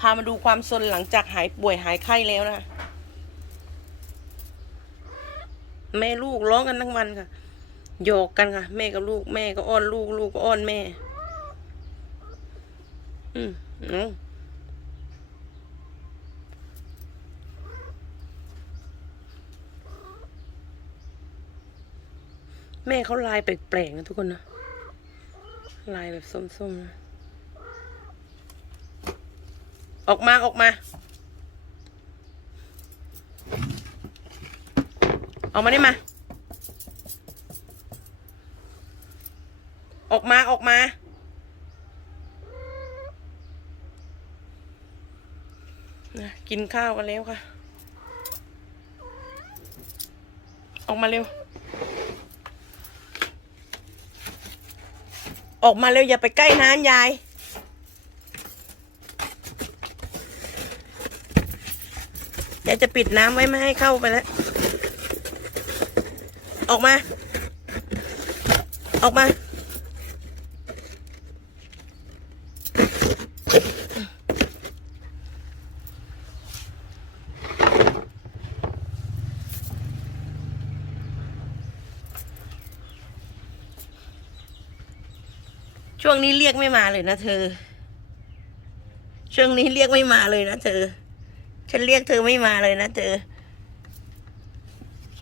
พามาดูความสนหลังจากหายป่วยหายไข้แล้วนะคะแม่ลูกร้องกันทั้งวันค่ะโยกกันค่ะ แม่กับลูกแม่ก็อ้อนลูกลูกก็อ้อนแม่ อืมเอาแม่เขาลายแปลกๆนะทุกคนนะลายแบบส้มๆนะ ออกมาออกมา ออกมาได้มา ออกมาออกมานะกินข้าวกันแล้วค่ะ ออกมาเร็ว ออกมาเร็วอย่าไปใกล้น้ำยาย เดี๋ยจะปิดน้ำไว้ไม่ให้เข้าไปแล้ว ออกมา ออกมา ช่วงนี้เรียกไม่มาเลยนะเธอ ช่วงนี้เรียกไม่มาเลยนะเธอ ฉันเรียกเธอไม่มาเลยนะเธอ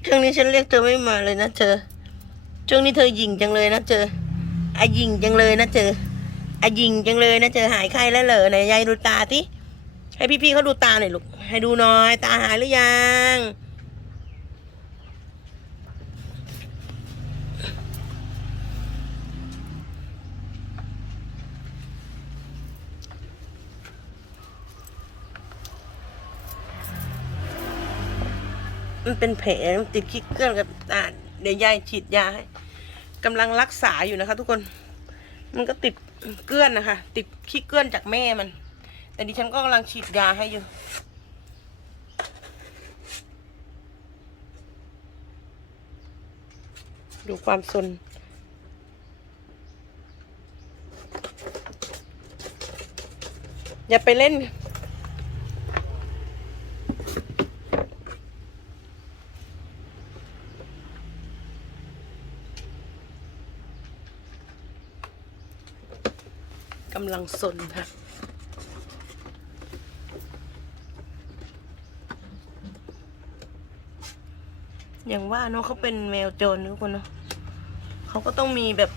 ช่วงนี้ฉันเรียกเธอไม่มาเลยนะเธอช่วงนี้เธอหยิ่งจังเลยนะเธออาหยิ่งจังเลยนะเธออาหยิ่งจังเลยนะเธอหายไข้แล้วเหรอไหนยายดูตาสิให้พี่ๆเขาดูตาหน่อยลูกให้ดูหน่อยตาหายหรือยัง มันเป็นแผลมันติดขี้เกลื่อนกับอ่าเดี๋ยวยายฉีดยาให้กำลังรักษาอยู่นะคะ ทุกคน มันก็ติดเกลื่อนนะคะ ติดขี้เกลื่อนจากแม่มัน แต่ดิฉันก็กำลังฉีดยาให้อยู่ดูความสนอย่าไปเล่น กำลังสนค่ะ อย่างว่าเนาะเขาเป็นแมวโจรทุกคนเนาะเขาก็ต้องมีแบบ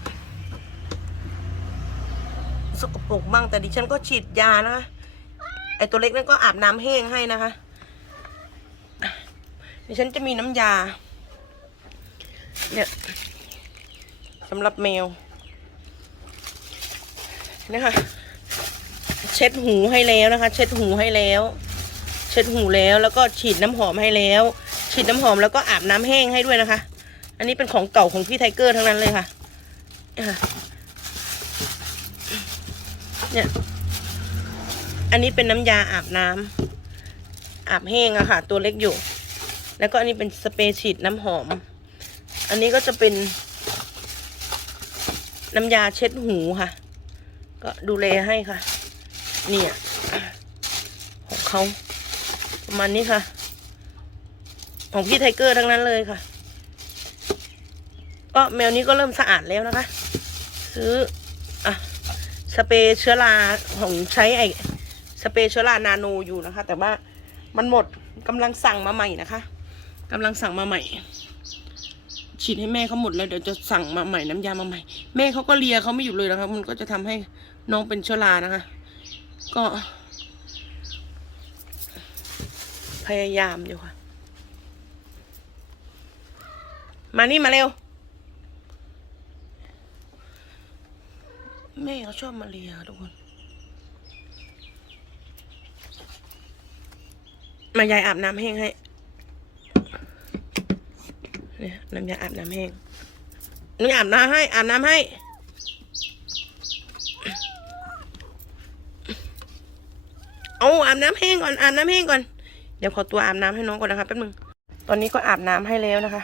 สกปรกบ้างแต่ดิฉันก็ฉีดยานะคะ ไอตัวเล็กนั่นก็อาบน้ำแห้งให้นะคะ ดิฉันจะมีน้ำยา เนี่ยสำหรับแมว นี่ยค่ะเช็ดหูให้แล้วนะคะ เช็ดหูให้แล้ว เช็ดหูแล้วแล้วก็ฉีดน้ำหอมให้แล้ว ฉีดน้ำหอมแล้วก็อาบน้ำแห้งให้ด้วยนะคะ อันนี้เป็นของเก่าของพี่ไทเกอร์ทั้งนั้นเลยค่ะเนี่ยค่ะเนี่ยอันนี้เป็นน้ำยาอาบน้ำอาบแห้งอะค่ะ ตัวเล็กอยู่ แล้วก็อันนี้เป็นสเปรย์ฉีดน้ำหอม อันนี้ก็จะเป็นน้ำยาเช็ดหูค่ะ ก็ดูแลให้ค่ะ เนี่ยของเขาประมาณนี้ค่ะ ของพี่ไทเกอร์ทั้งนั้นเลยค่ะ ก็แมวนี้ก็เริ่มสะอาดแล้วนะคะ ซื้ออะสเปรย์เชื้อราของใช้ไอสเปรย์เชื้อรานาโนอยู่นะคะ แต่ว่ามันหมดกำลังสั่งมาใหม่นะคะกำลังสั่งมาใหม่ ฉีดให้แม่เขาหมดแล้วเดี๋ยวจะสั่งมาใหม่น้ำยามาใหม่ แม่เขาก็เลียเขาไม่หยุดเลยนะคะมันก็จะทำให้น้องเป็นเชื้อรานะคะ ก็ พยายามอยู่ค่ะ มานี่มาเร็ว แม่เขาชอบมาเลียทุกคนมายายอาบน้ำแห้งให้ เนี่ยน้ำยาอาบน้ำแห้งนี่อาบน้ำให้อาบน้ำให้เอาอาบน้ำแห้งก่อนอาบน้ำแห้งก่อนเดี๋ยวขอตัวอาบน้ำให้น้องก่อนนะคะแป๊บนึงตอนนี้ก็อาบน้ำให้แล้วนะคะ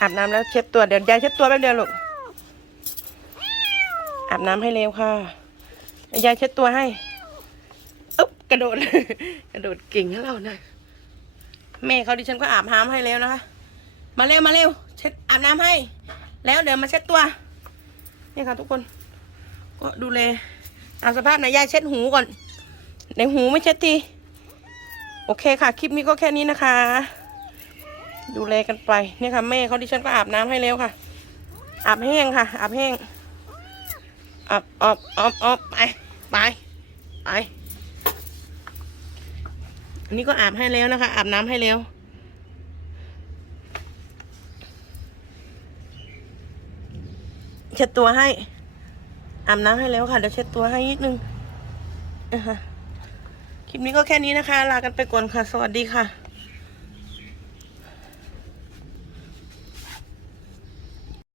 อาบน้ำแล้วเช็ดตัวเดี๋ยวยายเช็ดตัวแป๊บเดียวลูกอาบน้ำให้เร็วค่ะยายเช็ดตัวให้อ๊บกระโดด กระโดดเก่งให้เรานะ แม่เขาดิฉันก็อาบน้ำให้แล้วนะคะ มาเร็วมาเร็ว เช็ดอาบน้ำให้ แล้วเดี๋ยวมาเช็ดตัว เนี่ยค่ะทุกคน ก็ดูแลตามสภาพนะยายเช็ดหูก่อน ในหูไม่เช็ดที โอเคค่ะ คลิปนี้ก็แค่นี้นะคะ ดูแลกันไป เนี่ยค่ะแม่เขาดิฉันก็อาบน้ำให้แล้วค่ะ อาบแห้งค่ะ อาบแห้งอาบอาบอาบอาบไป ไป ไป อันนี้ก็อาบให้แล้วนะคะ อาบน้ำให้แล้วเช็ดตัวให้ อาบน้ำให้แล้วค่ะ เดี๋ยวเช็ดตัวให้นิดนึงนะคะคลิปนี้ก็แค่นี้นะคะ ลากันไปก่อนค่ะ สวัสดีค่ะ